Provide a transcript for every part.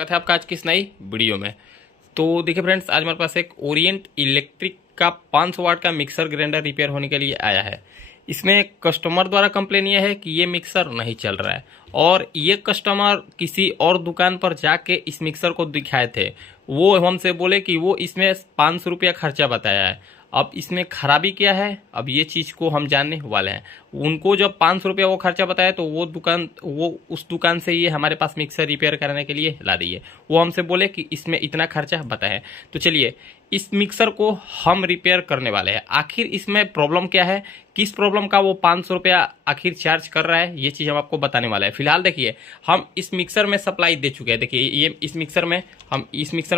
स्वागत है आपका आज की इस नई वीडियो में। तो देखिए फ्रेंड्स, आज हमारे पास एक ओरिएंट इलेक्ट्रिक का 500 वाट का मिक्सर ग्राइंडर रिपेयर होने के लिए आया है। इसमें कस्टमर द्वारा कंप्लेन यह है कि ये मिक्सर नहीं चल रहा है और ये कस्टमर किसी और दुकान पर जाके इस मिक्सर को दिखाए थे। वो हमसे बोले कि वो इसमें 500 रुपया खर्चा बताया है। अब इसमें खराबी क्या है, अब ये चीज़ को हम जानने वाले हैं। उनको जब 500 रुपया वो खर्चा बताया तो वो उस दुकान से ये हमारे पास मिक्सर रिपेयर करने के लिए ला दी है। वो हमसे बोले कि इसमें इतना खर्चा बताए। तो चलिए इस मिक्सर को हम रिपेयर करने वाले हैं। आखिर इसमें प्रॉब्लम क्या है, किस प्रॉब्लम का वो 500 रुपया आखिर चार्ज कर रहा है, ये चीज़ हम आपको बताने वाले हैं। फिलहाल देखिए हम इस मिक्सर में सप्लाई दे चुके हैं। देखिए ये इस मिक्सर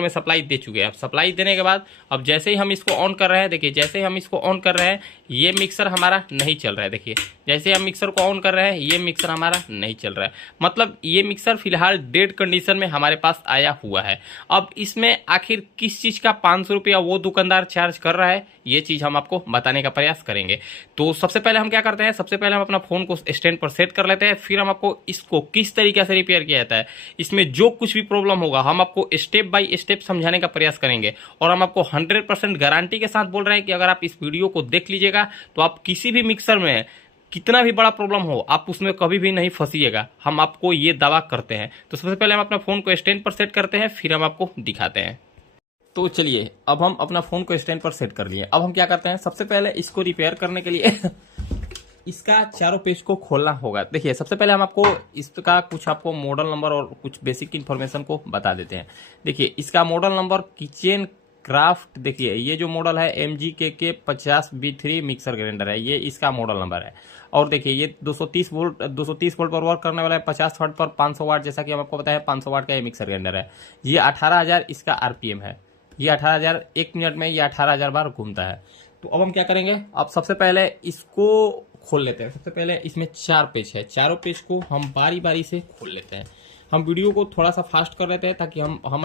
में सप्लाई दे चुके हैं। अब सप्लाई देने के बाद अब जैसे ही हम इसको ऑन कर रहे हैं, देखिए जैसे ही हम इसको ऑन कर रहे हैं ये मिक्सर हमारा नहीं चल रहा है। देखिए जैसे हम मिक्सर को ऑन कर रहे हैं ये मिक्सर हमारा नहीं चल रहा है, मतलब ये मिक्सर फिलहाल डेड कंडीशन में हमारे पास आया हुआ है। अब इसमें आखिर किस चीज़ का 500 रुपया वो दुकानदार चार्ज कर रहा है, ये चीज़ हम आपको बताने का प्रयास करेंगे। तो सबसे पहले हम क्या करते हैं, सबसे पहले हम अपना फ़ोन को स्टैंड पर सेट कर लेते हैं। फिर हम आपको इसको किस तरीके से रिपेयर किया जाता है, इसमें जो कुछ भी प्रॉब्लम होगा हम आपको स्टेप बाय स्टेप समझाने का प्रयास करेंगे। और हम आपको 100% गारंटी के साथ बोल रहे हैं कि अगर आप इस वीडियो को देख लीजिएगा तो आप किसी भी मिक्सर में कितना भी बड़ा प्रॉब्लम हो आप उसमें कभी भी नहीं फंसिएगा। हम आपको ये दावा करते हैं। तो सबसे पहले हम अपना फ़ोन को स्टैंड पर सेट करते हैं, फिर हम आपको दिखाते हैं। तो चलिए अब हम अपना फ़ोन को स्टैंड पर सेट कर लिए। अब हम क्या करते हैं, सबसे पहले इसको रिपेयर करने के लिए इसका चारों पेज को खोलना होगा। देखिए सबसे पहले हम आपको इसका कुछ आपको मॉडल नंबर और कुछ बेसिक इन्फॉर्मेशन को बता देते हैं। देखिए इसका मॉडल नंबर किचन क्राफ्ट, देखिए ये जो मॉडल है MGKK 50B3 मिक्सर ग्राइंडर है, ये इसका मॉडल नंबर है। और देखिए ये 230 वोल्ट पर वर्क करने वाला है, 50 वाट पर 500 वाट, जैसा कि हम आपको बताया 500 वाट का ये मिक्सर ग्राइंडर है। ये 18,000 इसका RPM है। ये 18,000 1 मिनट में ये 18,000 बार घूमता है। तो अब हम क्या करेंगे, अब सबसे पहले इसको खोल लेते हैं। सबसे पहले इसमें 4 पेज है, चारों पेज को हम बारी बारी से खोल लेते हैं। हम वीडियो को थोड़ा सा फास्ट कर लेते हैं ताकि हम हम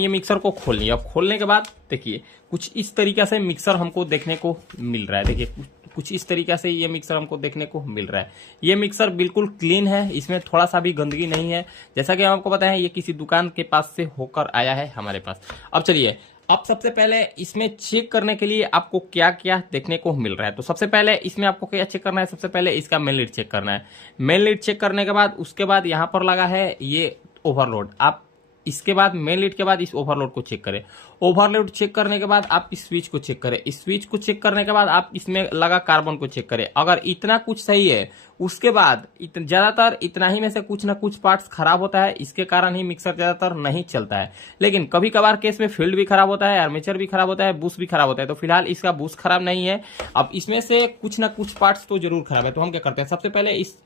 ये मिक्सर को खोल लिए। अब खोलने के बाद देखिए कुछ इस तरीके से मिक्सर हमको देखने को मिल रहा है। देखिए कुछ इस तरीके से ये मिक्सर हमको देखने को मिल रहा है। ये मिक्सर बिल्कुल क्लीन है, इसमें थोड़ा सा भी गंदगी नहीं है। जैसा कि हम आपको बताएं ये किसी दुकान के पास से होकर आया है हमारे पास। अब चलिए अब सबसे पहले इसमें चेक करने के लिए आपको क्या क्या देखने को मिल रहा है। तो सबसे पहले इसमें आपको क्या चेक करना है, सबसे पहले इसका मेन लीड चेक करना है। मेन लीड चेक करने के बाद उसके बाद यहाँ पर लगा है ये ओवरलोड। आप इसके बाद मेन लीड के बाद इस ओवरलोड को चेक करें। ओवरलोड चेक करने के बाद आप इस स्विच को चेक करें। इस स्विच को चेक करने के बाद आप इसमें लगा कार्बन को चेक करें। अगर इतना कुछ सही है उसके बाद ज्यादातर इतना ही में से कुछ ना कुछ पार्ट्स खराब होता है, इसके कारण ही मिक्सर ज्यादातर नहीं चलता है। लेकिन कभी कभार केस में फील्ड भी खराब होता है, आर्मेचर भी खराब होता है, बुश भी खराब होता है। तो फिलहाल इसका बुश खराब नहीं है। अब इसमें से कुछ ना कुछ पार्ट्स तो जरूर खराब है। तो हम क्या करते हैं, सबसे पहले इस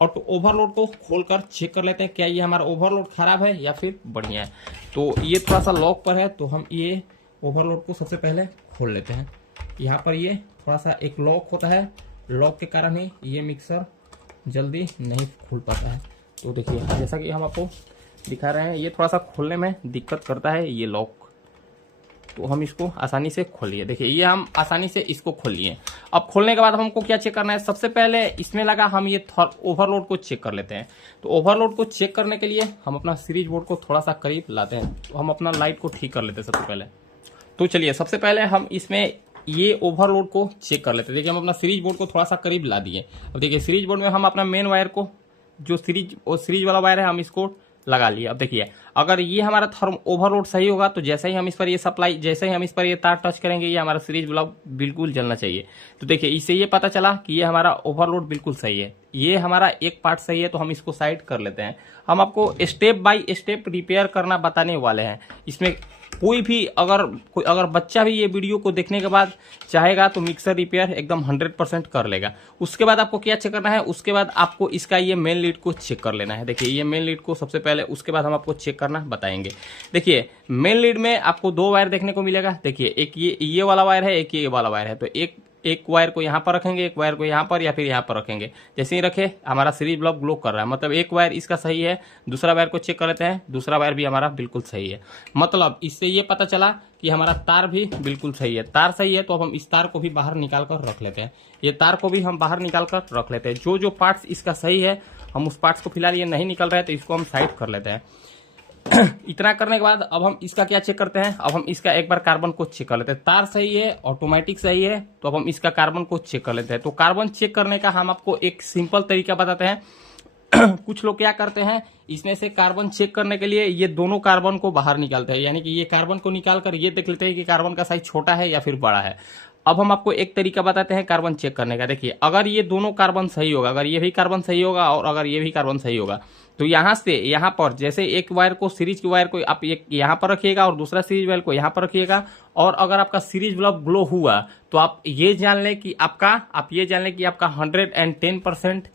और तो ओवरलोड को खोलकर चेक कर लेते हैं क्या ये हमारा ओवरलोड खराब है या फिर बढ़िया है। तो ये थोड़ा सा लॉक पर है, तो हम ये ओवरलोड को सबसे पहले खोल लेते हैं। यहाँ पर ये थोड़ा सा एक लॉक होता है, लॉक के कारण ही ये मिक्सर जल्दी नहीं खुल पाता है। तो देखिए जैसा कि हम आपको दिखा रहे हैं ये थोड़ा सा खोलने में दिक्कत करता है ये लॉक। तो हम इसको आसानी से खोल लिए। देखिए ये हम आसानी से इसको खोल लिए। अब खोलने के बाद हमको क्या चेक करना है, सबसे पहले इसमें लगा हम ये ओवरलोड को चेक कर लेते हैं। तो ओवरलोड को चेक करने के लिए हम अपना सीरीज बोर्ड को थोड़ा सा करीब लाते हैं। तो हम अपना लाइट को ठीक कर लेते हैं सबसे पहले। तो चलिए सबसे पहले हम इसमें ये ओवरलोड को चेक कर लेते हैं। देखिए हम अपना सीरीज बोर्ड को थोड़ा सा करीब ला दिए। अब देखिए सीरीज बोर्ड में हम अपना मेन वायर को जो सीरीज वाला वायर है हम इसको लगा लिए। अब देखिए अगर ये हमारा थर्म ओवरलोड सही होगा तो जैसे ही हम इस पर ये सप्लाई, जैसे ही हम इस पर ये तार टच करेंगे ये हमारा सीरीज बल्ब बिल्कुल जलना चाहिए। तो देखिए इससे ये पता चला कि ये हमारा ओवरलोड बिल्कुल सही है। ये हमारा एक पार्ट सही है तो हम इसको साइड कर लेते हैं। हम आपको स्टेप बाय स्टेप रिपेयर करना बताने वाले हैं। इसमें कोई भी अगर बच्चा भी ये वीडियो को देखने के बाद चाहेगा तो मिक्सर रिपेयर एकदम 100% कर लेगा। उसके बाद आपको क्या चेक करना है, उसके बाद आपको इसका ये मेन लीड को चेक कर लेना है। देखिए ये मेन लीड को सबसे पहले, उसके बाद हम आपको चेक करना बताएंगे। देखिए मेन लीड में आपको 2 वायर देखने को मिलेगा। देखिए एक ये वाला वायर है, एक ये वाला वायर है। तो एक एक वायर को यहाँ पर रखेंगे, एक वायर को यहाँ पर या फिर यहाँ पर रखेंगे। जैसे ही रखे हमारा सीरीज बल्ब ग्लो कर रहा है, मतलब एक वायर इसका सही है। दूसरा वायर को चेक कर लेते हैं, दूसरा वायर भी हमारा बिल्कुल सही है। मतलब इससे ये पता चला कि हमारा तार भी बिल्कुल सही है। तार सही है तो अब हम इस तार को भी बाहर निकाल कर रख लेते हैं। ये तार को भी हम बाहर निकाल कर रख लेते हैं। जो जो पार्ट्स इसका सही है हम उस पार्ट्स को, फिलहाल ये नहीं निकल रहा है तो इसको हम साइड कर लेते हैं। इतना करने के बाद अब हम इसका क्या चेक करते हैं, अब हम इसका एक बार कार्बन को चेक कर लेते हैं। तार सही है, ऑटोमेटिक सही है, तो अब हम इसका कार्बन को चेक कर लेते हैं। तो कार्बन चेक करने का हम आपको एक सिंपल तरीका बताते हैं। कुछ लोग क्या करते हैं, इसमें से कार्बन चेक करने के लिए ये दोनों कार्बन को बाहर निकालते हैं, यानी कि ये कार्बन को निकाल कर ये देख लेते हैं कि कार्बन का साइज छोटा है या फिर बड़ा है। अब हम आपको एक तरीका बताते हैं कार्बन चेक करने का। देखिए, अगर ये दोनों कार्बन सही होगा, अगर ये भी कार्बन सही होगा और अगर ये भी कार्बन सही होगा, तो यहां से यहां पर जैसे एक वायर को, सीरीज की वायर को आप एक यहां पर रखिएगा और दूसरा सीरीज वायर को यहां पर रखिएगा। और अगर आपका सीरीज बल्ब ग्लो हुआ तो आप ये जान लें कि आपका 110%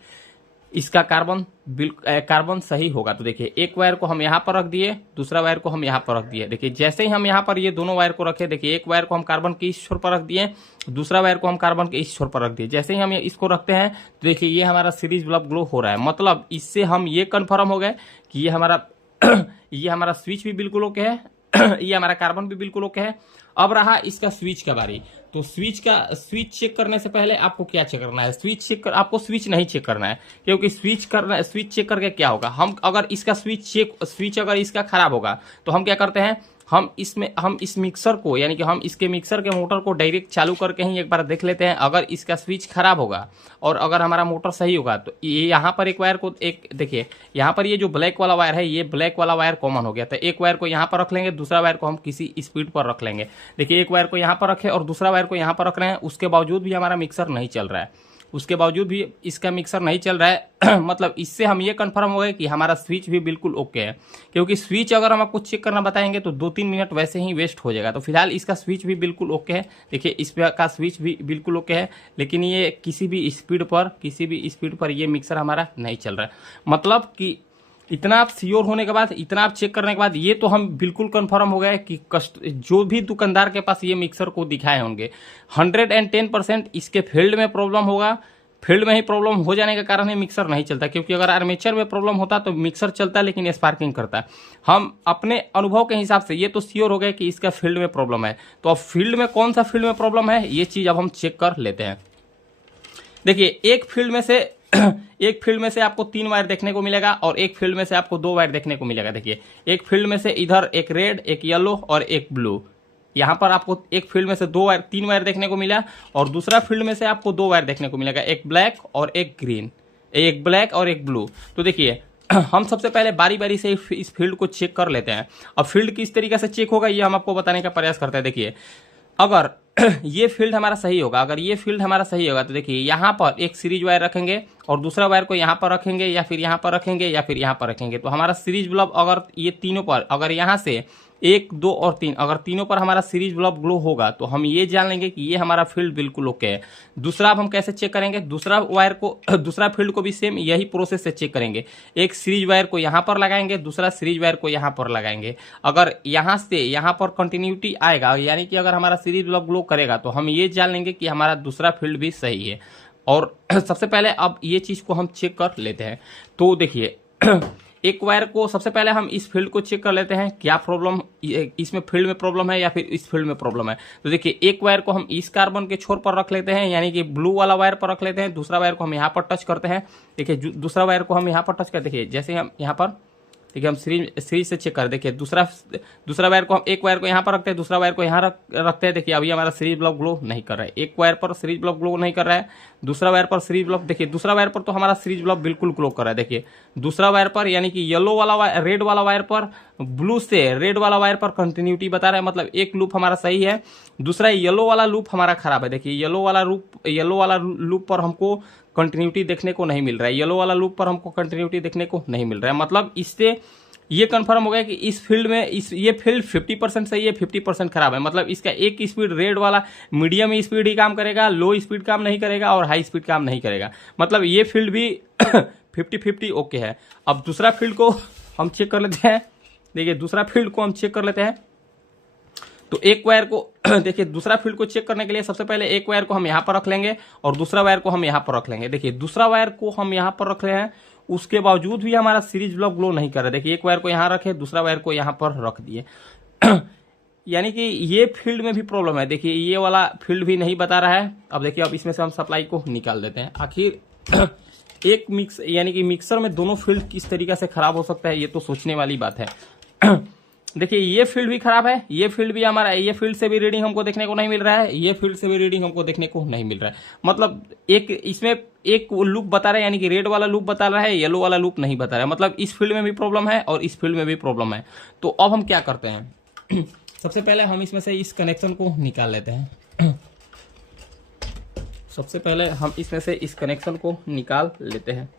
इसका कार्बन सही होगा। तो देखिए, एक वायर को हम यहाँ पर रख दिए, दूसरा वायर को हम यहाँ पर रख दिए। देखिए, जैसे ही हम यहाँ पर ये दोनों वायर को रखे, देखिए एक वायर को हम कार्बन के इस छोर पर रख दिए, दूसरा वायर को हम कार्बन के इस छोर पर रख दिए। जैसे ही हम इसको रखते हैं तो देखिए ये हमारा सीरीज बल्ब ग्लो हो रहा है। मतलब इससे हम ये कन्फर्म हो गए कि ये हमारा स्विच भी बिल्कुल ओके है, ये हमारा कार्बन भी बिल्कुल ओके है। अब रहा इसका स्विच का बारी। तो स्विच चेक करने से पहले आपको क्या चेक करना है, आपको स्विच नहीं चेक करना है, क्योंकि स्विच चेक करके क्या होगा, हम अगर इसका स्विच अगर इसका खराब होगा तो हम क्या करते हैं, हम इस मिक्सर को, यानी कि हम इसके मिक्सर के मोटर को डायरेक्ट चालू करके ही एक बार देख लेते हैं। अगर इसका स्विच खराब होगा और अगर हमारा मोटर सही होगा तो ये यहाँ पर एक वायर को, एक देखिए यहाँ पर ये जो ब्लैक वाला वायर है, ये ब्लैक वाला वायर कॉमन हो गया। तो एक वायर को यहाँ पर रख लेंगे, दूसरा वायर को हम किसी स्पीड पर रख लेंगे। देखिए, एक वायर को यहाँ पर रखे और दूसरा वायर को यहाँ पर रख रहे हैं, उसके बावजूद भी हमारा मिक्सर नहीं चल रहा है, उसके बावजूद भी इसका मिक्सर नहीं चल रहा है। मतलब इससे हम ये कंफर्म हो गए कि हमारा स्विच भी बिल्कुल ओके है। क्योंकि स्विच अगर हम आपको चेक करना बताएंगे तो 2-3 मिनट वैसे ही वेस्ट हो जाएगा। तो फिलहाल इसका स्विच भी बिल्कुल ओके है। देखिए, इस का स्विच भी बिल्कुल ओके है, लेकिन ये किसी भी स्पीड पर ये मिक्सर हमारा नहीं चल रहा है। मतलब कि इतना आप श्योर होने के बाद, इतना आप चेक करने के बाद ये तो हम बिल्कुल कंफर्म हो गए कि जो भी दुकानदार के पास ये मिक्सर को दिखाए होंगे 110% इसके फील्ड में प्रॉब्लम होगा। फील्ड में ही प्रॉब्लम हो जाने के कारण ही मिक्सर नहीं चलता, क्योंकि अगर आर्मेचर में प्रॉब्लम होता तो मिक्सर चलता लेकिन स्पार्किंग करता। हम अपने अनुभव के हिसाब से ये तो श्योर हो गए कि इसका फील्ड में प्रॉब्लम है। तो अब फील्ड में कौन सा फील्ड में प्रॉब्लम है, ये चीज अब हम चेक कर लेते हैं। देखिए, एक फील्ड में से आपको 3 वायर देखने को मिलेगा और एक फील्ड में से आपको 2 वायर देखने को मिलेगा। देखिए, एक फील्ड में से इधर एक रेड, एक येलो और एक ब्लू। यहाँ पर आपको एक फील्ड में से 3 वायर देखने को मिला और दूसरा फील्ड में से आपको 2 वायर देखने को मिलेगा, एक ब्लैक और एक ग्रीन, एक ब्लैक और एक ब्लू। तो देखिए, हम सबसे पहले बारी बारी से इस फील्ड को चेक कर लेते हैं। अब फील्ड किस तरीके से चेक होगा ये हम आपको बताने का प्रयास करते हैं। देखिए, अगर ये फील्ड हमारा सही होगा, तो देखिए यहाँ पर एक सीरीज वायर रखेंगे और दूसरा वायर को यहाँ पर रखेंगे या फिर यहाँ पर रखेंगे या फिर यहाँ पर रखेंगे। तो हमारा सीरीज बल्ब अगर ये तीनों पर, अगर यहाँ से 1, 2 और 3, अगर तीनों पर हमारा सीरीज बल्ब ग्लो होगा तो हम ये जान लेंगे कि ये हमारा फील्ड बिल्कुल ओके है। दूसरा अब हम कैसे चेक करेंगे, दूसरा फील्ड को भी सेम यही प्रोसेस से चेक करेंगे। एक सीरीज वायर को यहाँ पर लगाएंगे, दूसरा सीरीज वायर को यहाँ पर लगाएंगे। अगर यहाँ से यहाँ पर कंटिन्यूटी आएगा, यानी कि अगर हमारा सीरीज बल्ब ग्लो करेगा, तो हम ये जान लेंगे कि हमारा दूसरा फील्ड भी सही है। और सबसे पहले अब ये चीज को हम चेक कर लेते हैं। तो देखिए, एक वायर को सबसे पहले हम इस फील्ड को चेक कर लेते हैं, क्या प्रॉब्लम इसमें फील्ड में प्रॉब्लम है या फिर इस फील्ड में प्रॉब्लम है। तो देखिए, एक वायर को हम इस कार्बन के छोर पर रख लेते हैं, यानी कि ब्लू वाला वायर पर रख लेते हैं। दूसरा वायर को हम यहाँ पर टच करते हैं। देखिए, दूसरा वायर को हम यहाँ पर टच करते, देखिए जैसे हम यहाँ पर, देखिए हम सीरीज से चेक कर, देखिए दूसरा वायर को हम, एक वायर को यहाँ पर रखते हैं, दूसरा वायर को यहाँ रखते हैं। देखिए, अभी हमारा सीरीज बल्ब ग्लो नहीं कर रहा है। एक वायर पर सीरीज बल्ब ग्लो नहीं कर रहा है, दूसरा वायर पर सीरीज बल्ब, देखिए दूसरा वायर पर तो हमारा सीरीज बल्ब बिल्कुल ग्लो कर रहा है। देखिए, दूसरा वायर पर, यानी कि येलो वाला वायर, रेड वाला वायर पर, ब्लू से रेड वाला वायर पर कंटिन्यूटी बता रहा है, मतलब एक लूप हमारा सही है। दूसरा येलो वाला लूप हमारा खराब है। देखिए, येलो वाला लूप पर हमको कंटिन्यूटी देखने को नहीं मिल रहा है, मतलब इससे ये कंफर्म हो गया कि इस फील्ड में ये फील्ड 50% सही है, 50% खराब है। मतलब इसका एक स्पीड रेड वाला मीडियम स्पीड ही काम करेगा, लो स्पीड काम नहीं करेगा और हाई स्पीड काम नहीं करेगा। मतलब ये फील्ड भी 50-50 ओके है। अब दूसरा फील्ड को हम चेक कर लेते हैं। देखिए, दूसरा फील्ड को हम चेक कर लेते हैं। तो एक वायर को देखिए दूसरा फील्ड को चेक करने के लिए सबसे पहले एक वायर को हम यहां पर रख लेंगे और दूसरा वायर को हम यहां पर रख लेंगे। देखिए दूसरा वायर को हम यहां पर रख रहे हैं, उसके बावजूद भी हमारा सीरीज ब्लॉक ग्लो नहीं कर रहा है। देखिए एक वायर को यहां रखे, दूसरा वायर को यहां पर रख दिए यानी कि ये फील्ड में भी प्रॉब्लम है। देखिए ये वाला फील्ड भी नहीं बता रहा है। अब देखिए अब इसमें से हम सप्लाई को निकाल देते हैं। आखिर एक मिक्स यानी कि मिक्सर में दोनों फील्ड किस तरीके से खराब हो सकता है, ये तो सोचने वाली बात है। देखिए ये फील्ड भी खराब है, ये फील्ड भी हमारा, ये फील्ड से भी रीडिंग हमको देखने को नहीं मिल रहा है, ये फील्ड से भी रीडिंग हमको देखने को नहीं मिल रहा है। मतलब एक इसमें एक लूप बता रहा है, यानी कि रेड वाला लूप बता रहा है, येलो वाला लूप नहीं बता रहा है। मतलब इस फील्ड में भी प्रॉब्लम है और इस फील्ड में भी प्रॉब्लम है। तो अब हम क्या करते हैं सबसे पहले हम इसमें से इस कनेक्शन को निकाल लेते हैं। सबसे पहले हम इसमें से इस कनेक्शन को निकाल लेते हैं।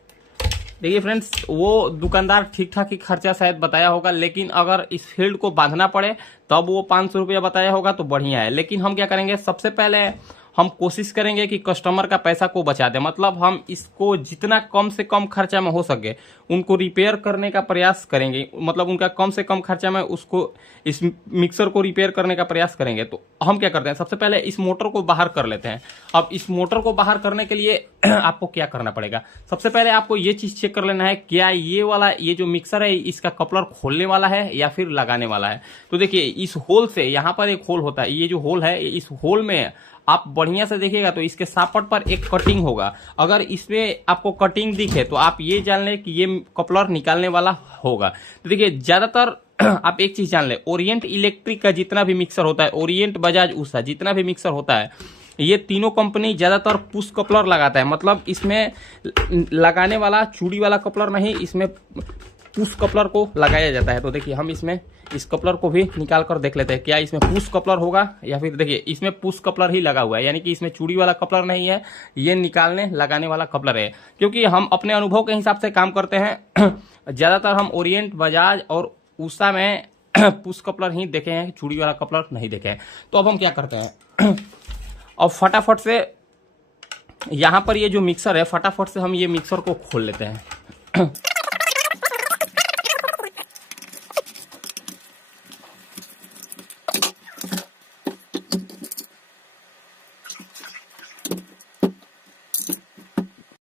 देखिए फ्रेंड्स, वो दुकानदार ठीक ठाक ही खर्चा शायद बताया होगा, लेकिन अगर इस फील्ड को बांधना पड़े तब वो 500 रुपया बताया होगा तो बढ़िया है। लेकिन हम क्या करेंगे, सबसे पहले हम कोशिश करेंगे कि कस्टमर का पैसा को बचा दें। मतलब हम इसको जितना कम से कम खर्चा में हो सके उनको रिपेयर करने का प्रयास करेंगे। मतलब उनका कम से कम खर्चा में उसको इस मिक्सर को रिपेयर करने का प्रयास करेंगे। तो हम क्या करते हैं, सबसे पहले इस मोटर को बाहर कर लेते हैं। अब इस मोटर को बाहर करने के लिए आपको क्या करना पड़ेगा, सबसे पहले आपको ये चीज चेक कर लेना है क्या ये जो मिक्सर है इसका कपलर खोलने वाला है या फिर लगाने वाला है। तो देखिए इस होल से, यहाँ पर एक होल होता है, ये जो होल है इस होल में आप बढ़िया से देखिएगा तो इसके सापट पर एक कटिंग होगा। अगर इसमें आपको कटिंग दिखे तो आप ये जान लें कि ये कपलर निकालने वाला होगा। तो देखिए ज्यादातर आप एक चीज जान ले, ओरिएंट इलेक्ट्रिक का जितना भी मिक्सर होता है, ओरिएंट, बजाज, उषा, जितना भी मिक्सर होता है, ये तीनों कंपनी ज्यादातर पुश कपलर लगाता है। मतलब इसमें लगाने वाला चूड़ी वाला कपलर नहीं, इसमें पुश कपलर को लगाया जाता है। तो देखिए हम इसमें इस कपलर को भी निकाल कर देख लेते हैं क्या इसमें पुश कपलर होगा या फिर, देखिए इसमें पुश कपलर ही लगा हुआ है, यानी कि इसमें चूड़ी वाला कपलर नहीं है, ये निकालने लगाने वाला कपलर है। क्योंकि हम अपने अनुभव के हिसाब से काम करते हैं, ज्यादातर हम ओरिएंट, बजाज और उषा में पुश कपलर ही देखे हैं, चूड़ी वाला कपलर नहीं देखे हैं। तो अब हम क्या करते हैं, अब फटाफट से यहां पर ये जो मिक्सर है, फटाफट से हम ये मिक्सर को खोल लेते हैं।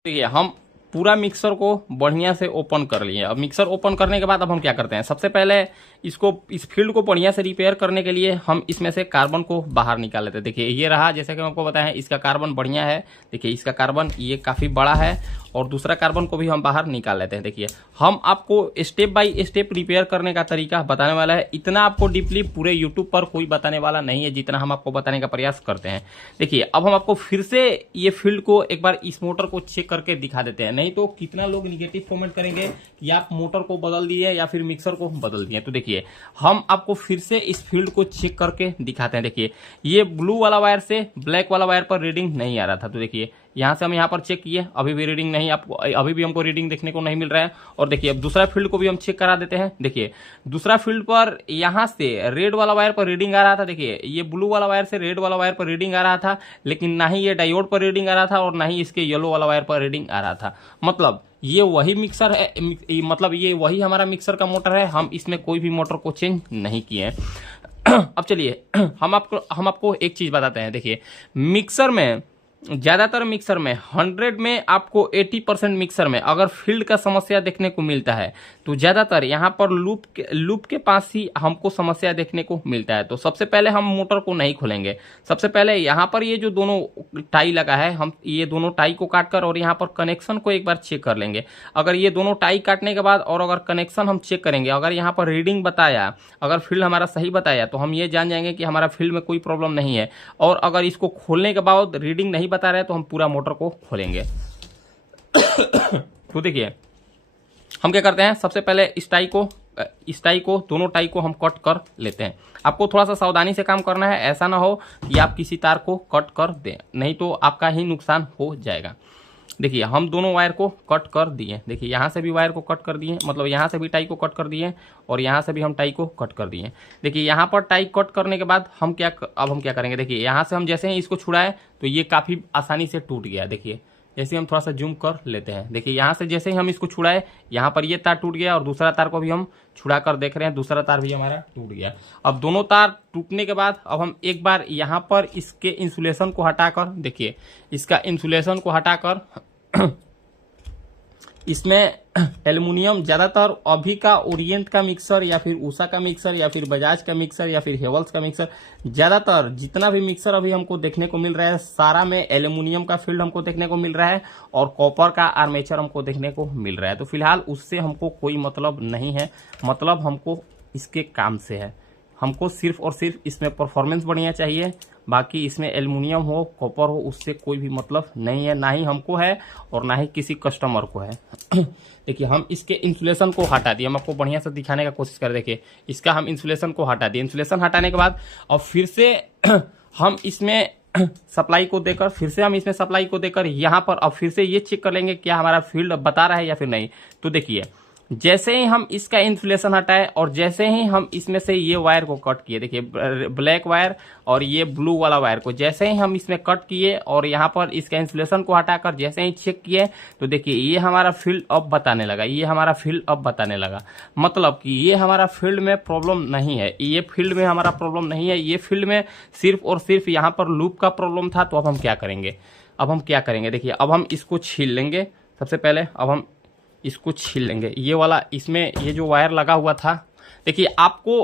देखिए हम पूरा मिक्सर को बढ़िया से ओपन कर लिए। अब मिक्सर ओपन करने के बाद अब हम क्या करते हैं, सबसे पहले इस फील्ड को बढ़िया से रिपेयर करने के लिए हम इसमें से कार्बन को बाहर निकाल लेते हैं। देखिए ये रहा, जैसे कि आपको बताया है, इसका कार्बन बढ़िया है। देखिए इसका कार्बन ये काफी बड़ा है और दूसरा कार्बन को भी हम बाहर निकाल लेते हैं। देखिए हम आपको स्टेप बाय स्टेप रिपेयर करने का तरीका बताने वाला है। इतना आपको डीपली पूरे यूट्यूब पर कोई बताने वाला नहीं है जितना हम आपको बताने का प्रयास करते हैं। देखिए अब हम आपको फिर से ये फील्ड को एक बार इस मोटर को चेक करके दिखा देते हैं, नहीं तो कितना लोग निगेटिव कमेंट करेंगे कि आप मोटर को बदल दिए या फिर मिक्सर को बदल दिए। तो देखिए हम आपको फिर से इस फील्ड को चेक करके दिखाते हैं। देखिए ये ब्लू वाला वायर से ब्लैक वाला वायर पर रीडिंग नहीं आ रहा था, तो देखिए यहां से हम यहां पर चेक किए, अभी भी रीडिंग नहीं, आपको अभी भी हमको रीडिंग देखने को नहीं मिल रहा है। और देखिए अब दूसरा फील्ड को भी हम चेक करा देते हैं। देखिए दूसरा फील्ड पर यहां से रेड वाला वायर पर रीडिंग आ रहा था। देखिए ये ब्लू वाला वायर से रेड वाला वायर पर रीडिंग आ रहा था, लेकिन ना ही ये डायोड पर रीडिंग आ रहा था और ना ही इसके येलो वाला वायर पर रीडिंग आ रहा था। मतलब ये वही मिक्सर है, मतलब ये वही हमारा मिक्सर का मोटर है, हम इसमें कोई भी मोटर को चेंज नहीं किए हैं। अब चलिए हम आपको एक चीज बताते हैं। देखिए मिक्सर में, ज्यादातर मिक्सर में 100 में आपको 80% मिक्सर में अगर फील्ड का समस्या देखने को मिलता है तो ज्यादातर यहाँ पर लूप के पास ही हमको समस्या देखने को मिलता है। तो सबसे पहले हम मोटर को नहीं खोलेंगे, सबसे पहले यहाँ पर ये जो दोनों टाई लगा है, हम ये दोनों टाई को काटकर और यहाँ पर कनेक्शन को एक बार चेक कर लेंगे। अगर ये दोनों टाई काटने के बाद और अगर कनेक्शन हम चेक करेंगे, अगर यहाँ पर रीडिंग बताया, अगर फील्ड हमारा सही बताया तो हम ये जान जाएंगे कि हमारा फील्ड में कोई प्रॉब्लम नहीं है। और अगर इसको खोलने के बाद रीडिंग नहीं बता रहे तो हम पूरा मोटर को खोलेंगे। तो देखिए हम क्या करते हैं, सबसे पहले इस टाई को दोनों टाई को हम कट कर लेते हैं। आपको थोड़ा सा सावधानी से काम करना है, ऐसा ना हो कि आप किसी तार को कट कर दें, नहीं तो आपका ही नुकसान हो जाएगा। देखिए हम दोनों वायर को कट कर दिए। देखिए यहाँ से भी वायर को कट कर दिए, मतलब यहाँ से भी टाई को कट कर दिए और यहाँ से भी हम टाई को कट कर दिए। देखिए यहाँ पर टाई कट करने के बाद अब हम क्या करेंगे, देखिए यहाँ से हम जैसे ही इसको छुड़ाए तो ये काफ़ी आसानी से टूट गया। देखिए ऐसे हम थोड़ा सा जूम कर लेते हैं। देखिए यहाँ से जैसे ही हम इसको छुड़ाए, यहाँ पर ये तार टूट गया और दूसरा तार को भी हम छुड़ा कर देख रहे हैं, दूसरा तार भी हमारा टूट गया। अब दोनों तार टूटने के बाद अब हम एक बार यहाँ पर इसके इंसुलेशन को हटाकर, देखिए इसका इंसुलेशन को हटाकर इसमें एल्युमिनियम, ज्यादातर अभी का ओरिएंट का मिक्सर या फिर उषा का मिक्सर या फिर बजाज का मिक्सर या फिर हेवल्स का मिक्सर, ज्यादातर जितना भी मिक्सर अभी हमको देखने को मिल रहा है सारा में एल्युमिनियम का फील्ड हमको देखने को मिल रहा है और कॉपर का आर्मेचर हमको देखने को मिल रहा है। तो फिलहाल उससे हमको कोई मतलब नहीं है, मतलब हमको इसके काम से है। हमको सिर्फ और सिर्फ इसमें परफॉर्मेंस बढ़िया चाहिए, बाकी इसमें एल्युमिनियम हो कॉपर हो उससे कोई भी मतलब नहीं है, ना ही हमको है और ना ही किसी कस्टमर को है। देखिए हम इसके इंसुलेशन को हटा दिए, हम आपको बढ़िया से दिखाने का कोशिश कर। देखिए इसका हम इंसुलेशन को हटा दिए। इंसुलेशन हटाने के बाद और फिर से हम इसमें सप्लाई को देकर, फिर से हम इसमें सप्लाई को देकर यहाँ पर अब फिर से ये चेक कर लेंगे क्या हमारा फील्ड बता रहा है या फिर नहीं। तो देखिए जैसे ही हम इसका इंसुलेशन हटाए और जैसे ही हम इसमें से ये वायर को कट किए, देखिए ब्लैक वायर और ये ब्लू वाला वायर को जैसे ही हम इसमें कट किए और यहाँ पर इसका इंसुलेशन को हटाकर जैसे ही चेक किए तो देखिए ये हमारा फील्ड अब बताने लगा, ये हमारा फील्ड अब बताने लगा। मतलब कि ये हमारा फील्ड में प्रॉब्लम नहीं है, ये फील्ड में हमारा प्रॉब्लम नहीं है, ये फील्ड में सिर्फ और सिर्फ यहाँ पर लूप का प्रॉब्लम था। तो अब हम क्या करेंगे, अब हम क्या करेंगे, देखिए अब हम इसको छील लेंगे। सबसे पहले अब हम इसको छील लेंगे, ये वाला इसमें ये जो वायर लगा हुआ था। देखिए आपको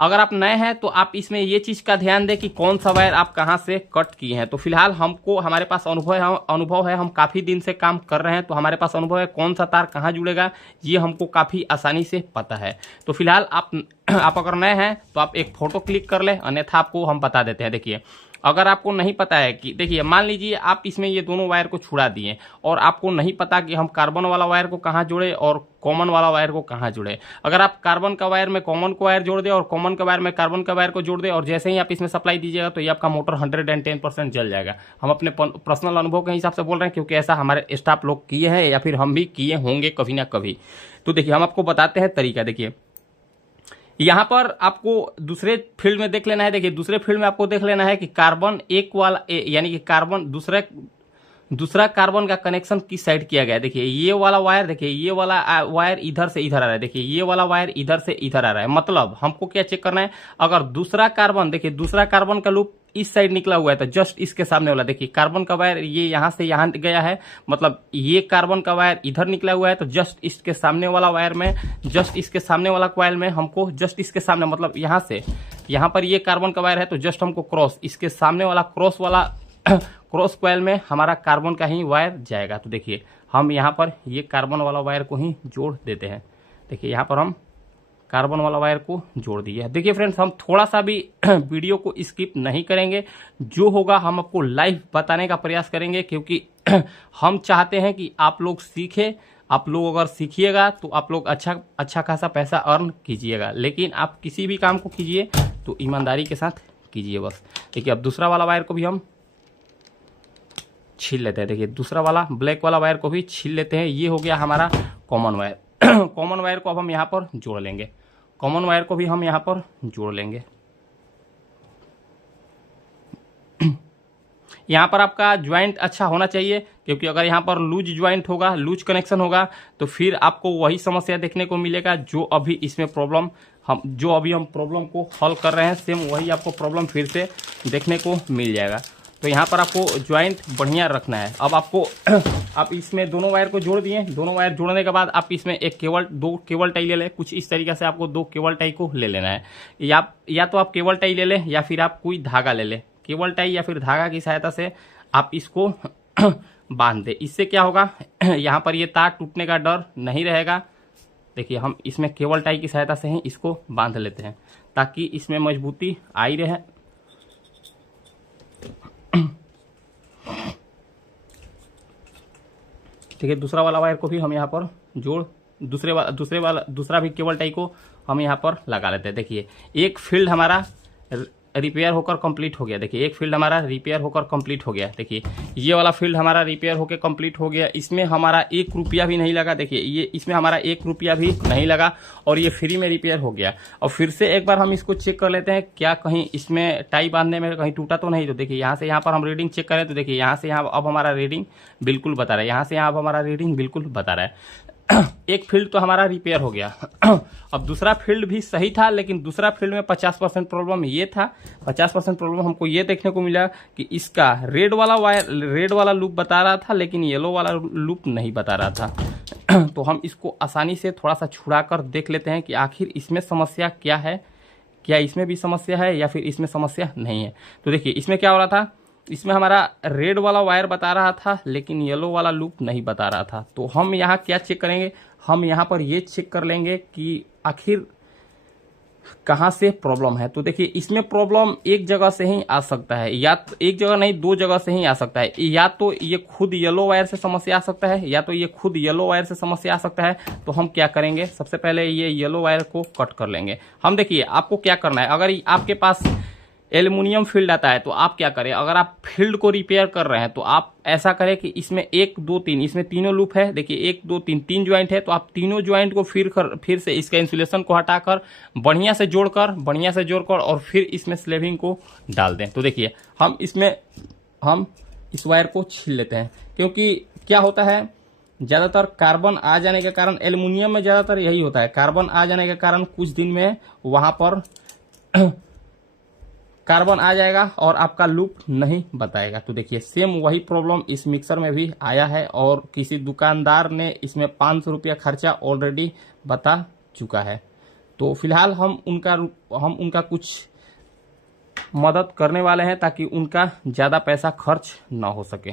अगर आप नए हैं तो आप इसमें ये चीज का ध्यान दें कि कौन सा वायर आप कहां से कट किए हैं। तो फिलहाल हमको हमारे पास अनुभव है, हम काफी दिन से काम कर रहे हैं तो हमारे पास अनुभव है कौन सा तार कहां जुड़ेगा, ये हमको काफी आसानी से पता है। तो फिलहाल आप अगर नए हैं तो आप एक फोटो क्लिक कर ले, अन्यथा आपको हम बता देते हैं। देखिए अगर आपको नहीं पता है कि, देखिए मान लीजिए आप इसमें ये दोनों वायर को छुड़ा दिए और आपको नहीं पता कि हम कार्बन वाला वायर को कहाँ जोड़े और कॉमन वाला वायर को कहाँ जोड़े। अगर आप कार्बन का वायर में कॉमन का वायर जोड़ दे और कॉमन का वायर में कार्बन का वायर को जोड़ दे और जैसे ही आप इसमें सप्लाई दीजिएगा तो ये आपका मोटर 110% जल जाएगा। हम अपने पर्सनल अनुभव के हिसाब से बोल रहे हैं क्योंकि ऐसा हमारे स्टाफ लोग किए हैं या फिर हम भी किए होंगे कभी ना कभी। तो देखिए हम आपको बताते हैं तरीका। देखिए यहाँ पर आपको दूसरे फील्ड में देख लेना है। देखिए दूसरे फील्ड में आपको देख लेना है कि कार्बन एक वाला यानी कि कार्बन दूसरा कार्बन का कनेक्शन किस साइड किया गया है। देखिए ये वाला वायर, देखिए ये वाला वायर इधर से इधर आ रहा है, देखिए ये वाला वायर इधर से इधर आ रहा है। मतलब हमको क्या चेक करना है, अगर दूसरा कार्बन, देखिए दूसरा कार्बन का लूप इस साइड निकला हुआ है तो जस्ट इसके सामने वाला, देखिए कार्बन का वायर ये यहाँ से यहाँ गया है, मतलब ये कार्बन का वायर इधर निकला हुआ है तो जस्ट इसके सामने वाला वायर में, जस्ट इसके सामने वाला कॉइल में हमको जस्ट इसके सामने, मतलब यहाँ से यहाँ पर ये कार्बन का वायर है तो जस्ट हमको क्रॉस इसके सामने वाला क्रॉस कॉइल में हमारा कार्बन का ही वायर जाएगा। तो देखिए हम यहाँ पर ये कार्बन वाला वायर को ही जोड़ देते हैं। देखिए यहाँ पर हम कार्बन वाला वायर को जोड़ दिए। देखिए फ्रेंड्स हम थोड़ा सा भी वीडियो को स्किप नहीं करेंगे, जो होगा हम आपको लाइव बताने का प्रयास करेंगे क्योंकि हम चाहते हैं कि आप लोग सीखें। आप लोग अगर सीखिएगा तो आप लोग अच्छा खासा पैसा अर्न कीजिएगा, लेकिन आप किसी भी काम को कीजिए तो ईमानदारी के साथ कीजिए बस। देखिए अब दूसरा वाला वायर को भी हम छील लेते हैं। देखिए दूसरा वाला ब्लैक वाला वायर को भी छील लेते हैं। ये हो गया हमारा कॉमन वायर। कॉमन वायर को अब हम यहाँ पर जोड़ लेंगे, कॉमन वायर को भी हम यहाँ पर जोड़ लेंगे। यहाँ पर आपका ज्वाइंट अच्छा होना चाहिए क्योंकि अगर यहाँ पर लूज ज्वाइंट होगा, लूज कनेक्शन होगा तो फिर आपको वही समस्या देखने को मिलेगा जो अभी इसमें प्रॉब्लम हम प्रॉब्लम को हल कर रहे हैं, सेम वही आपको प्रॉब्लम फिर से देखने को मिल जाएगा। तो यहाँ पर आपको ज्वाइंट बढ़िया रखना है। अब आपको आप इसमें दोनों वायर को जोड़ दिए, दोनों वायर जोड़ने के बाद आप इसमें दो केबल टाई ले लें। कुछ इस तरीके से आपको 2 केबल टाई को ले लेना है, या तो आप केबल टाई ले लें या फिर आप कोई धागा ले लें। केबल टाई या फिर धागा की सहायता से आप इसको बांध दें। इससे क्या होगा, यहाँ पर ये तार टूटने का डर नहीं रहेगा। देखिए हम इसमें केबल टाई की सहायता से ही इसको बांध लेते हैं ताकि इसमें मजबूती आई रहे। ठीक है, दूसरा वाला वायर को भी हम यहाँ पर दूसरा भी केबल टाई को हम यहाँ पर लगा लेते हैं। देखिए एक फील्ड हमारा रिपेयर होकर कंप्लीट हो गया। देखिए एक फील्ड हमारा रिपेयर होकर कंप्लीट हो गया। देखिए ये वाला फील्ड हमारा रिपेयर होकर कंप्लीट हो गया। इसमें हमारा 1 रुपया भी नहीं लगा। देखिए ये इसमें हमारा 1 रुपया भी नहीं लगा और ये फ्री में रिपेयर हो गया। और फिर से एक बार हम इसको चेक कर लेते हैं, क्या कहीं इसमें टाई बांधने में कहीं टूटा तो नहीं। तो देखिए यहाँ से यहाँ पर हम रीडिंग चेक करें तो देखिए यहाँ से यहाँ अब हमारा रीडिंग बिल्कुल बता रहा है, यहाँ से यहाँ अब हमारा रीडिंग बिल्कुल बता रहा है। एक फील्ड तो हमारा रिपेयर हो गया। अब दूसरा फील्ड भी सही था, लेकिन दूसरा फील्ड में 50% प्रॉब्लम ये था, 50% प्रॉब्लम हमको ये देखने को मिला कि इसका रेड वाला लूप बता रहा था, लेकिन येलो वाला लूप नहीं बता रहा था। तो हम इसको आसानी से थोड़ा सा छुड़ा कर देख लेते हैं कि आखिर इसमें समस्या क्या है, क्या इसमें भी समस्या है या फिर इसमें समस्या नहीं है। तो देखिए इसमें क्या हो रहा था, इसमें हमारा रेड वाला वायर बता रहा था लेकिन येलो वाला लूप नहीं बता रहा था। तो हम यहाँ क्या चेक करेंगे, हम यहाँ पर ये चेक कर लेंगे कि आखिर कहाँ से प्रॉब्लम है। तो देखिए इसमें प्रॉब्लम एक जगह से ही आ सकता है, या तो एक जगह नहीं 2 जगह से ही आ सकता है। या तो ये खुद येलो वायर से समस्या आ सकता है, या तो ये खुद येलो वायर से समस्या आ सकता है। तो हम क्या करेंगे, सबसे पहले ये येलो वायर को कट कर लेंगे। हम देखिए आपको क्या करना है, अगर आपके पास एल्युमिनियम फील्ड आता है तो आप क्या करें, अगर आप फील्ड को रिपेयर कर रहे हैं तो आप ऐसा करें कि इसमें 1 2 3 इसमें तीनों लूप है। देखिए 1 2 3 3 ज्वाइंट है, तो आप तीनों ज्वाइंट को फिर से इसका इंसुलेशन को हटाकर बढ़िया से जोड़कर और फिर इसमें स्लेविंग को डाल दें। तो देखिए हम इस वायर को छील लेते हैं, क्योंकि क्या होता है ज़्यादातर कार्बन आ जाने के कारण, एल्युमिनियम में ज़्यादातर यही होता है, कार्बन आ जाने के कारण कुछ दिन में वहाँ पर कार्बन आ जाएगा और आपका लूप नहीं बताएगा। तो देखिए सेम वही प्रॉब्लम इस मिक्सर में भी आया है और किसी दुकानदार ने इसमें 500 रुपया खर्चा ऑलरेडी बता चुका है। तो फिलहाल हम उनका कुछ मदद करने वाले हैं ताकि उनका ज़्यादा पैसा खर्च ना हो सके।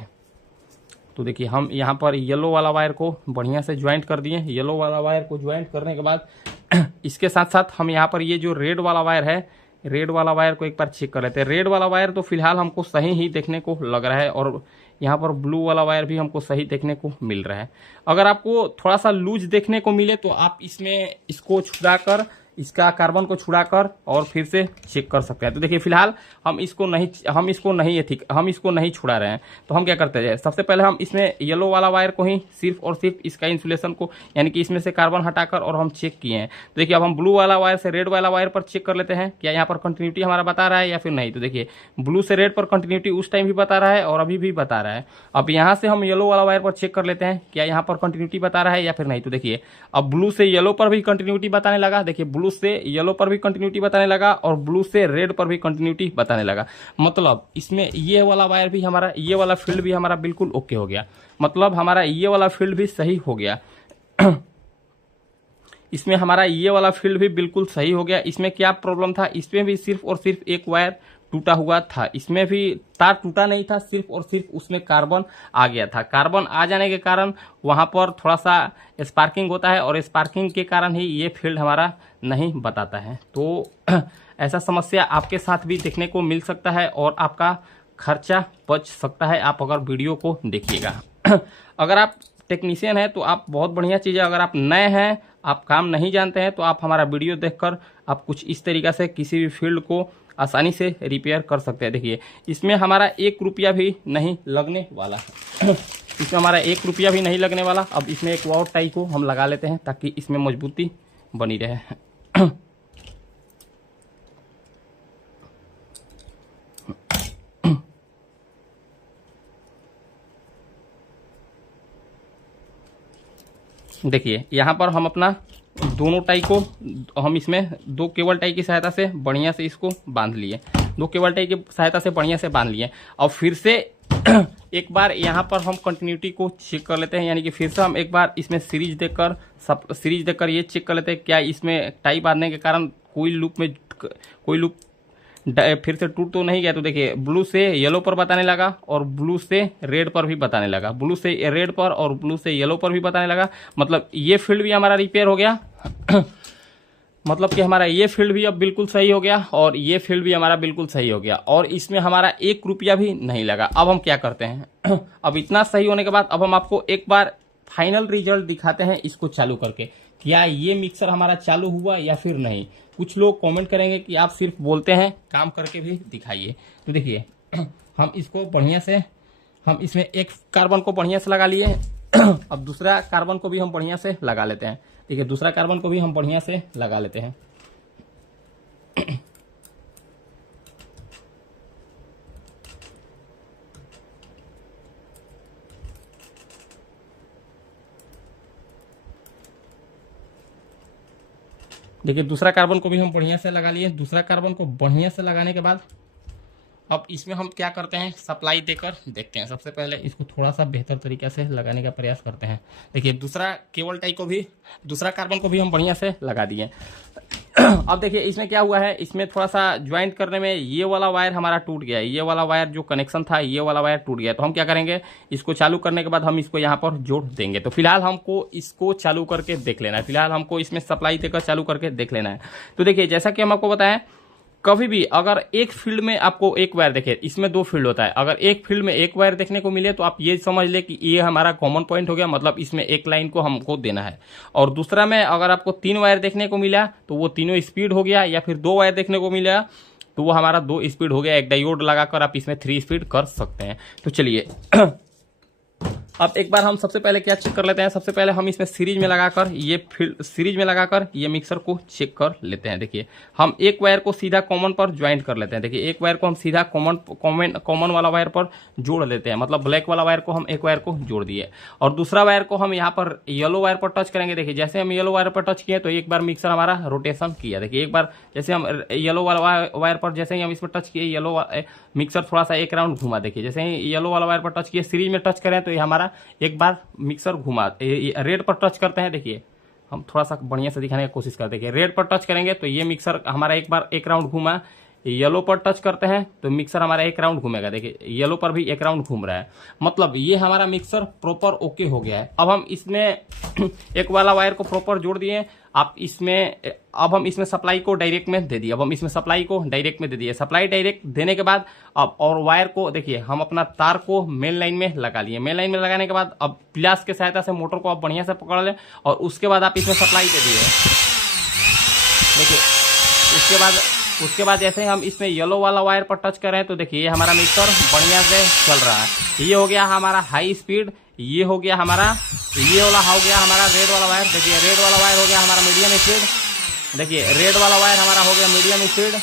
तो देखिए हम यहाँ पर येलो वाला वायर को बढ़िया से ज्वाइंट कर दिए। येलो वाला वायर को ज्वाइंट करने के बाद इसके साथ साथ हम यहाँ पर ये जो रेड वाला वायर है, रेड वाला वायर को एक बार चेक कर लेते हैं। रेड वाला वायर तो फिलहाल हमको सही ही देखने को लग रहा है और यहाँ पर ब्लू वाला वायर भी हमको सही देखने को मिल रहा है। अगर आपको थोड़ा सा लूज देखने को मिले तो आप इसको छुड़ाकर, इसका कार्बन को छुड़ाकर और फिर से चेक कर सकते हैं। तो देखिए फिलहाल हम इसको नहीं छुड़ा रहे हैं। तो हम क्या करते हैं, सबसे पहले हम इसमें येलो वाला वायर को ही सिर्फ और सिर्फ इसका इंसुलेशन को, यानी कि इसमें से कार्बन हटाकर और हम चेक किए हैं। तो देखिए अब हम ब्लू वाला वायर से रेड वाला वायर पर चेक कर लेते हैं, क्या यहाँ पर कंटिन्यूटी हमारा बता रहा है या फिर नहीं। तो देखिए ब्लू से रेड पर कंटिन्यूटी उस टाइम भी बता रहा है और अभी भी बता रहा है। अब यहाँ से हम येलो वाला वायर पर चेक कर लेते हैं, क्या यहाँ पर कंटिन्यूटी बता रहा है या फिर नहीं। तो देखिए अब ब्लू से येलो पर भी कंटिन्यूटी बताने लगा। देखिए ब्लू से येलो पर भी कंटिन्यूटी बताने लगा और ब्लू से रेड पर भी कंटिन्यूटी बताने लगा। मतलब इसमें ये वाला वायर भी हमारा, ये वाला फील्ड भी हमारा बिल्कुल ओके हो गया। मतलब हमारा ये वाला फील्ड भी सही हो गया। इसमें हमारा ये वाला फील्ड भी बिल्कुल सही हो गया। इसमें क्या प्रॉब्लम था, इसमें भी सिर्फ और सिर्फ एक वायर टूटा हुआ था। इसमें भी तार टूटा नहीं था, सिर्फ और सिर्फ उसमें कार्बन आ गया था। कार्बन आ जाने के कारण वहां पर थोड़ा सा स्पार्किंग होता है और स्पार्किंग के कारण ही ये फील्ड हमारा नहीं बताता है। तो ऐसा समस्या आपके साथ भी देखने को मिल सकता है और आपका खर्चा बच सकता है, आप अगर वीडियो को देखिएगा। अगर आप टेक्नीशियन हैं तो आप बहुत बढ़िया चीज़ है। अगर आप नए हैं, आप काम नहीं जानते हैं, तो आप हमारा वीडियो देखकर आप कुछ इस तरीक़ा से किसी भी फील्ड को आसानी से रिपेयर कर सकते हैं। देखिए इसमें हमारा 1 रुपया भी नहीं लगने वाला है। इसमें हमारा 1 रुपया भी नहीं लगने वाला। अब इसमें एक और टाई को हम लगा लेते हैं ताकि इसमें मजबूती बनी रहे। देखिए यहाँ पर हम अपना दोनों टाई को हम इसमें 2 केबल टाई की सहायता से बढ़िया से इसको बांध लिए, 2 केबल टाई की सहायता से बढ़िया से बांध लिए। और फिर से एक बार यहाँ पर हम कंटिन्यूटी को चेक कर लेते हैं, यानी कि फिर से हम एक बार इसमें सीरीज देखकर ये चेक कर लेते हैं क्या इसमें टाई बांधने के कारण कोई लूप फिर से टूट तो नहीं गया। तो देखिए ब्लू से येलो पर बताने लगा और ब्लू से रेड पर भी बताने लगा, ब्लू से रेड पर और ब्लू से येलो पर भी बताने लगा। मतलब ये फील्ड भी हमारा रिपेयर हो गया। मतलब कि हमारा ये फील्ड भी अब बिल्कुल सही हो गया और ये फील्ड भी हमारा बिल्कुल सही हो गया और इसमें हमारा 1 रुपया भी नहीं लगा। अब हम क्या करते हैं, अब इतना सही होने के बाद अब हम आपको एक बार फाइनल रिजल्ट दिखाते हैं इसको चालू करके, क्या ये मिक्सर हमारा चालू हुआ या फिर नहीं। कुछ लोग कमेंट करेंगे कि आप सिर्फ बोलते हैं, काम करके भी दिखाइए। तो देखिए हम इसको बढ़िया से, हम इसमें एक कार्बन को बढ़िया से लगा लिए अब दूसरा कार्बन को भी हम बढ़िया से लगा लेते हैं। देखिए दूसरा कार्बन को भी हम बढ़िया से लगा लेते हैं। देखिए दूसरा कार्बन को भी हम बढ़िया से लगा लिए। दूसरा कार्बन को बढ़िया से लगाने के बाद अब इसमें हम क्या करते हैं, सप्लाई देकर देखते हैं। सबसे पहले इसको थोड़ा सा बेहतर तरीके से लगाने का प्रयास करते हैं। देखिए दूसरा केबल टाई को भी, दूसरा कार्बन को भी हम बढ़िया से लगा दिए। अब देखिए इसमें क्या हुआ है, इसमें थोड़ा सा ज्वाइंट करने में ये वाला वायर हमारा टूट गया है। ये वाला वायर जो कनेक्शन था, ये वाला वायर टूट गया। तो हम क्या करेंगे, इसको चालू करने के बाद हम इसको यहाँ पर जोड़ देंगे। तो फिलहाल हमको इसको चालू करके देख लेना है। फिलहाल हमको इसमें सप्लाई देकर चालू करके देख लेना है। तो देखिए जैसा कि हम आपको बताएं, कभी भी अगर एक फील्ड में आपको एक वायर देखे, इसमें दो फील्ड होता है, अगर एक फील्ड में एक वायर देखने को मिले तो आप ये समझ ले कि ये हमारा कॉमन पॉइंट हो गया, मतलब इसमें एक लाइन को हमको देना है। और दूसरा में अगर आपको तीन वायर देखने को मिला तो वो तीनों स्पीड हो गया, या फिर दो वायर देखने को मिला तो वो हमारा दो स्पीड हो गया। एक डायोड लगाकर आप इसमें 3 स्पीड कर सकते हैं। तो चलिए अब एक बार हम सबसे पहले क्या चेक कर लेते हैं, सबसे पहले हम इसमें सीरीज में लगाकर ये मिक्सर को चेक कर लेते हैं। देखिए हम एक वायर को सीधा कॉमन पर ज्वाइंट कर लेते हैं। देखिए एक वायर को हम सीधा कॉमन वाला वायर पर जोड़ लेते हैं, मतलब ब्लैक वाला वायर को हम एक वायर को जोड़ दिए और दूसरा वायर को हम यहाँ पर येलो वायर पर टच करेंगे। देखिए जैसे हम येलो वायर पर टच किए तो एक बार मिक्सर हमारा रोटेशन किया। देखिए एक बार जैसे हम येलो वाला वायर पर जैसे ही हम इसमें टच किए, येलो मिक्सर थोड़ा सा एक राउंड घुमा। देखिए जैसे ही येलो वाला वायर पर टच किए, सीरीज में टच करें तो ये हमारा एक बार मिक्सर घुमा। रेड पर टच करते हैं, देखिए हम थोड़ा सा बढ़िया से दिखाने की कोशिश करते हैं। रेड पर टच करेंगे तो ये मिक्सर हमारा एक बार एक राउंड घूमा। येलो पर टच करते हैं तो मिक्सर हमारा एक राउंड घूमेगा। देखिए येलो पर भी एक राउंड घूम रहा है, मतलब ये हमारा मिक्सर प्रॉपर ओके हो गया है। अब हम इसमें एक वाला वायर को प्रॉपर जोड़ दिए। अब हम इसमें सप्लाई को डायरेक्ट में दे दिए। अब हम इसमें सप्लाई को डायरेक्ट में दे दिए। सप्लाई डायरेक्ट देने के बाद अब और वायर को देखिए हम अपना तार को मेन लाइन में लगा लिए। मेन लाइन में लगाने के बाद अब प्लास की सहायता से मोटर को आप बढ़िया से पकड़ लें और उसके बाद आप इसमें सप्लाई दे दिए। देखिए उसके बाद जैसे हम इसमें येलो वाला वायर पर टच करें तो देखिए ये हमारा मिक्सर बढ़िया से चल रहा है। ये हो गया हमारा हाई स्पीड, ये हो गया हमारा, ये वाला हो गया हमारा रेड वाला वायर। देखिए रेड वाला वायर हो गया हमारा मीडियम स्पीड। देखिए रेड वाला वायर हमारा हो गया मीडियम स्पीड,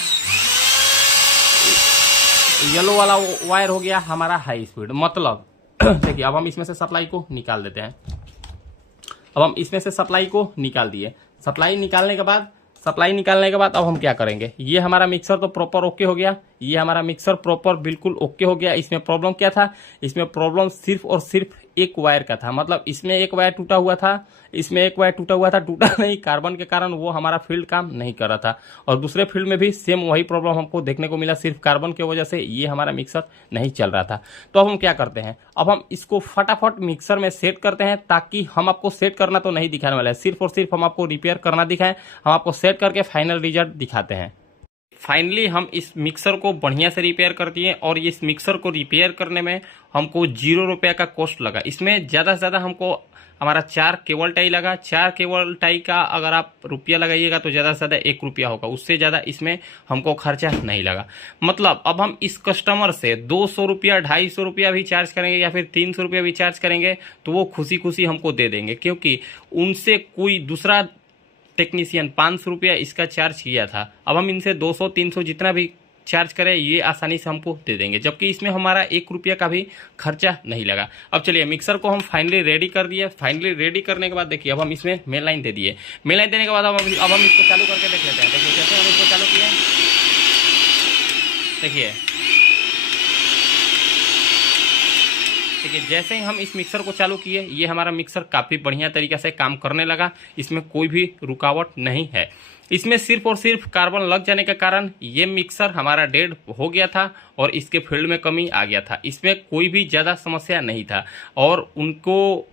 येलो वाला वायर हो गया हमारा हाई स्पीड। मतलब देखिए अब हम इसमें से सप्लाई को निकाल देते हैं। अब हम इसमें से सप्लाई को निकाल दिए। सप्लाई निकालने के बाद अब हम क्या करेंगे, ये हमारा मिक्सर तो प्रॉपर ओके हो गया। ये हमारा मिक्सर प्रॉपर बिल्कुल ओके हो गया। इसमें प्रॉब्लम क्या था, इसमें प्रॉब्लम सिर्फ और सिर्फ एक वायर का था। मतलब इसमें एक वायर टूटा हुआ था, इसमें एक वायर टूटा हुआ था। टूटा नहीं, कार्बन के कारण वो हमारा फील्ड काम नहीं कर रहा था। और दूसरे फील्ड में भी सेम वही प्रॉब्लम हमको देखने को मिला, सिर्फ कार्बन की वजह से ये हमारा मिक्सर नहीं चल रहा था। तो अब हम क्या करते हैं, अब हम इसको फटाफट मिक्सर में सेट करते हैं, ताकि हम आपको सेट करना तो नहीं दिखाने वाला है, सिर्फ और सिर्फ हम आपको रिपेयर करना दिखाएं। हम आपको सेट करके फाइनल रिजल्ट दिखाते हैं। फाइनली हम इस मिक्सर को बढ़िया से रिपेयर कर दिए और इस मिक्सर को रिपेयर करने में हमको 0 रुपये का कॉस्ट लगा। इसमें ज़्यादा से ज़्यादा हमको हमारा 4 केबल टाई लगा। 4 केबल टाई का अगर आप रुपया लगाइएगा तो ज़्यादा से ज़्यादा 1 रुपया होगा, उससे ज़्यादा इसमें हमको खर्चा नहीं लगा। मतलब अब हम इस कस्टमर से 200 रुपया, 250 रुपया भी चार्ज करेंगे या फिर 300 रुपया भी चार्ज करेंगे तो वो खुशी खुशी हमको दे देंगे, क्योंकि उनसे कोई दूसरा टेक्नीशियन 500 रुपया इसका चार्ज किया था। अब हम इनसे 200-300 जितना भी चार्ज करें ये आसानी से हमको दे देंगे, जबकि इसमें हमारा 1 रुपया का भी खर्चा नहीं लगा। अब चलिए मिक्सर को हम फाइनली रेडी कर दिए। फाइनली रेडी करने के बाद देखिए अब हम इसमें मेन लाइन दे दिए। मेन लाइन देने के बाद अब हम इसको चालू करके देख लेते हैं। देखिए जैसे हम इसको चालू किए, देखिए जैसे ही हम इस मिक्सर को चालू किए ये हमारा मिक्सर काफ़ी बढ़िया तरीके से काम करने लगा। इसमें कोई भी रुकावट नहीं है। इसमें सिर्फ और सिर्फ कार्बन लग जाने के कारण ये मिक्सर हमारा डेड हो गया था और इसके फील्ड में कमी आ गया था। इसमें कोई भी ज़्यादा समस्या नहीं था और उनको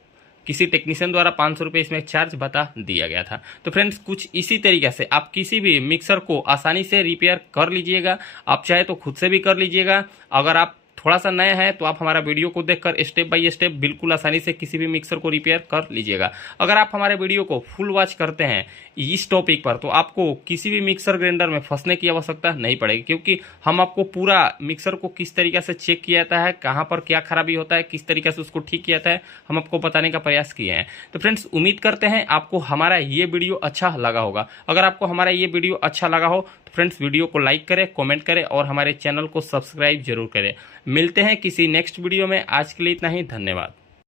किसी टेक्नीशियन द्वारा 500 रुपये इसमें चार्ज बता दिया गया था। तो फ्रेंड्स कुछ इसी तरीके से आप किसी भी मिक्सर को आसानी से रिपेयर कर लीजिएगा। आप चाहे तो खुद से भी कर लीजिएगा। अगर आप थोड़ा सा नया है तो आप हमारा वीडियो को देखकर स्टेप बाय स्टेप बिल्कुल आसानी से किसी भी मिक्सर को रिपेयर कर लीजिएगा। अगर आप हमारे वीडियो को फुल वॉच करते हैं इस टॉपिक पर तो आपको किसी भी मिक्सर ग्राइंडर में फंसने की आवश्यकता नहीं पड़ेगी, क्योंकि हम आपको पूरा मिक्सर को किस तरीके से चेक किया जाता है, कहां पर क्या खराबी होता है, किस तरीके से उसको ठीक किया जाता है, हम आपको बताने का प्रयास किए हैं। तो फ्रेंड्स, उम्मीद करते हैं आपको हमारा ये वीडियो अच्छा लगा होगा। अगर आपको हमारा ये वीडियो अच्छा लगा हो तो फ्रेंड्स वीडियो को लाइक करें, कमेंट करें और हमारे चैनल को सब्सक्राइब जरूर करें। मिलते हैं किसी नेक्स्ट वीडियो में। आज के लिए इतना ही, धन्यवाद।